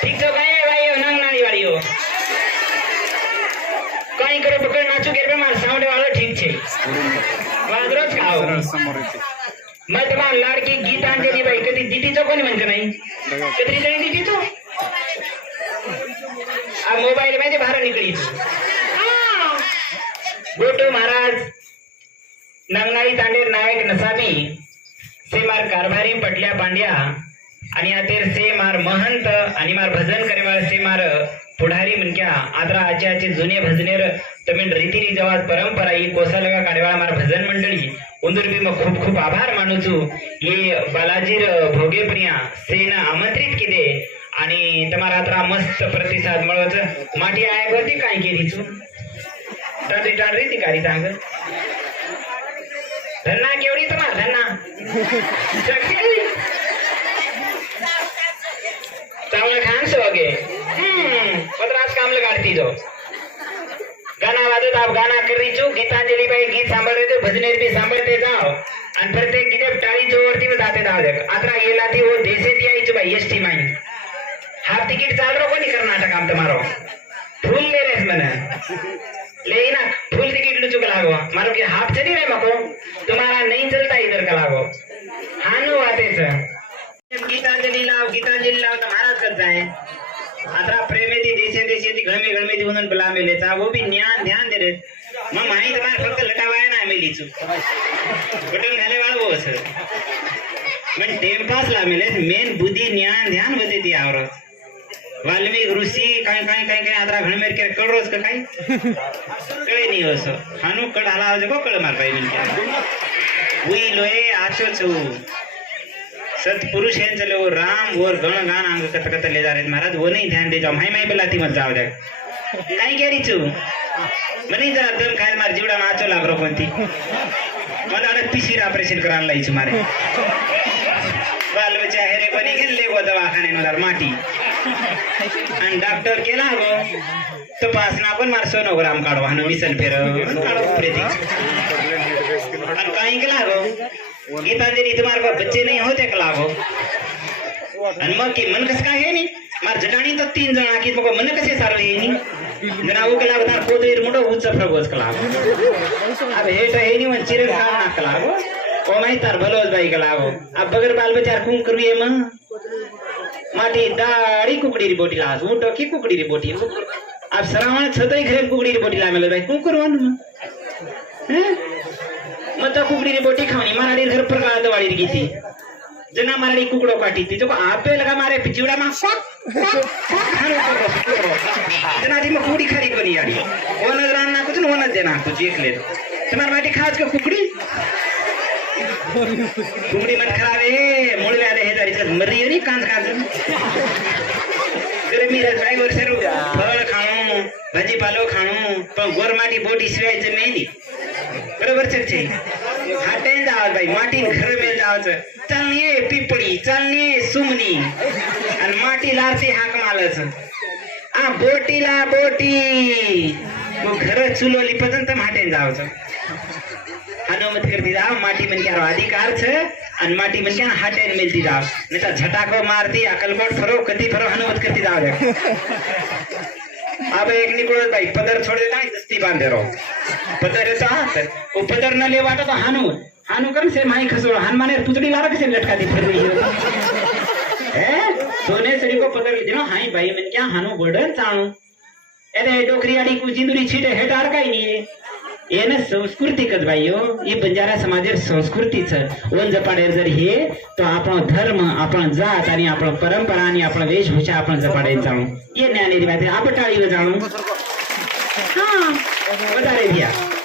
ઠીક તો કઈ ભાઈઓ નાંગનાળી વાળીઓ કઈ કરો પકડ નાચું કે માર સાઉન્ડ વાળો ઠીક છે વાદરો જ ખાઓ मैं तुम्हारा लाड़की गीतांजलि भाई कभी दीदी तो कोनी मन नहीं कितनी जनी दीदी तो आ मोबाइल में बाहर निकली गोटो महाराज नंगनाळी तांडेर नायक नसामी से मार कारभारी पटल्या पांड्या आणि आतेर से मार महंत आणि मार भजन करेवाळ से मार पुढारी म्हणक्या आदरा आज्याचे जुने भजनेर तमिळ रीती रिवाज परंपरा ही कोसालगा काढेवाळ मार भजन मंडळी उंदुरबी मग खूप खूप आभार मानू छू ये बालाजीर भोगेप्रिया सेन आमंत्रित केले आणि तुम्हाला आत्रा मस्त प्रतिसाद मिळवत माटी आय होती काय केली छू टाटी टाटी ती कारी सांग धन्ना केवढी तुम्हाला धन्ना चांगलं खान सोगे पत्रास काम लगाडती जो गाना वाजत आप गाना कर रही छू गीतांजलि भाई गीत सांभाळ रहे भजनेर भी सांभाळते जाओ आणि प्रत्येक गीते टाळी जोरती में जाते जाओ देख आत्रा गेला थी वो देशे ती आई छू भाई एसटी माई हाफ टिकट चाल रो कोनी कर्नाटक आम तुम्हारो फुल ले रेस मने ले ना फुल टिकट लो चुक लागो मारो के हाफ चली रे मको तुम्हारा नहीं चलता इधर का लागो हानु आते छ गीतांजलि लाव तो महाराज करता है आत्रा प्रेमेती देशे देशेती घर में जीवन बुला मेलेचा वो भी ध्यान दे रे मग माहित तुम्हाला फक्त लटावाय ना मेली चू बटन घाले वाळ वो असं पण टेम्पास ला मेले मेन बुद्धी ध्यान बदे ती आवरो वाल्मीक ऋषी काय आत्रा घर में के कळरोज का काय कळे नाही असं हानु कड आला को कळ मार पाई म्हणजे उई लोए आचो छू सतपुरुष हैं चले वो राम और गण गान अंग कथ कथ ले जा रहे महाराज वो नहीं ध्यान दे जाओ माई बेलाती मत जाओ दे काय कह रही छू मनी जरा दम खाय मार जीवडा नाचो लागरो कोणती मला अडक पिशीर ऑपरेशन करायला लाईच मारे बाल बच्चा हेरे कोणी गेले वो दवाखाने मध्ये माटी आणि डॉक्टर केला हो तपासना पण मार सोनोग्राम काढवा आणि मिसल फेर काढो प्रेती आणि काय केला हो गीतांजलि तुम्हारे पास बच्चे नहीं होते कलागो आणि मग की मन कस काय है नी मार जटाणी तो 3 जण की मग मन कसे सारले नी जना वो कला तार कोदेर मोठो उच्च प्रगोज कलागो अब हेट है नी मन चिरन का ना कलागो ओ माई तार भलोज भाई कलागो अब बगर बाल बचार कुम करूए म माटी दाड़ी कुकड़ी री बोटी लास ऊंटो की कुकड़ी री बोटी अब सरावण छतई घरे कुकड़ी री बोटी ला मेले भाई कुम करवान हैं मत कुकड़ी री बोटी खावनी माराडी घर पर का दवाड़ी री गीती जना माराडी कुकड़ो काटी थी जो आपे लगा मारे पिचुड़ा मा जना दी में कुकड़ी खरी कोनी यारी वो नजर ना कुछ न देना कुछ एक ले तुम्हार माटी खाज के कुकड़ी मत खरावे मूळ व्याधे हे तरी मरी नी कांज गरमी रे भाई वर सरू फळ खाणो भाजी पालो खाणो पण गोरमाटी बोटी सिवाय मेहंदी बरोबर चर्चे हाटे जाव भाई माटी घर में जाव चलने पिपड़ी चलने सुमनी आणि माटी लारती हाक मालच आ बोटी ला बोटी वो घर चुलो लिपतन तम हाटे जाव अनुमत करती जाव माटी मन के अधिकार छ आणि माटी मन के हाटे मिलती जाव नहीं तो झटाको मारती अकलकोट फरो कति फरो अनुमत करती जाव अब एक निकोल भाई पदर छोड़ देता है दस्ती बांधे रहो पदर है हाथ वो पदर न ले वाटा तो हानु कर से माई खसो हनुमाने पुतड़ी लारा कैसे लटकाती फिर रही है सोने सरी को पदर ली दिनो हाई भाई मन क्या हानु बर्डन चाणू अरे डोकरी आड़ी को जिंदुरी छीटे हेट आर काही नाही ये ना संस्कृती कद भाईयो ये बंजारा समाजेर संस्कृती छ वन जपाडेर जर हे तो आपण धर्म आपण जात आणि आपण परंपरा आणि आपण वेशभूषा आपण जपाडेर जाणू ये ज्ञानेरी बात आपण टाळीवर जाणू हां વધારે થયા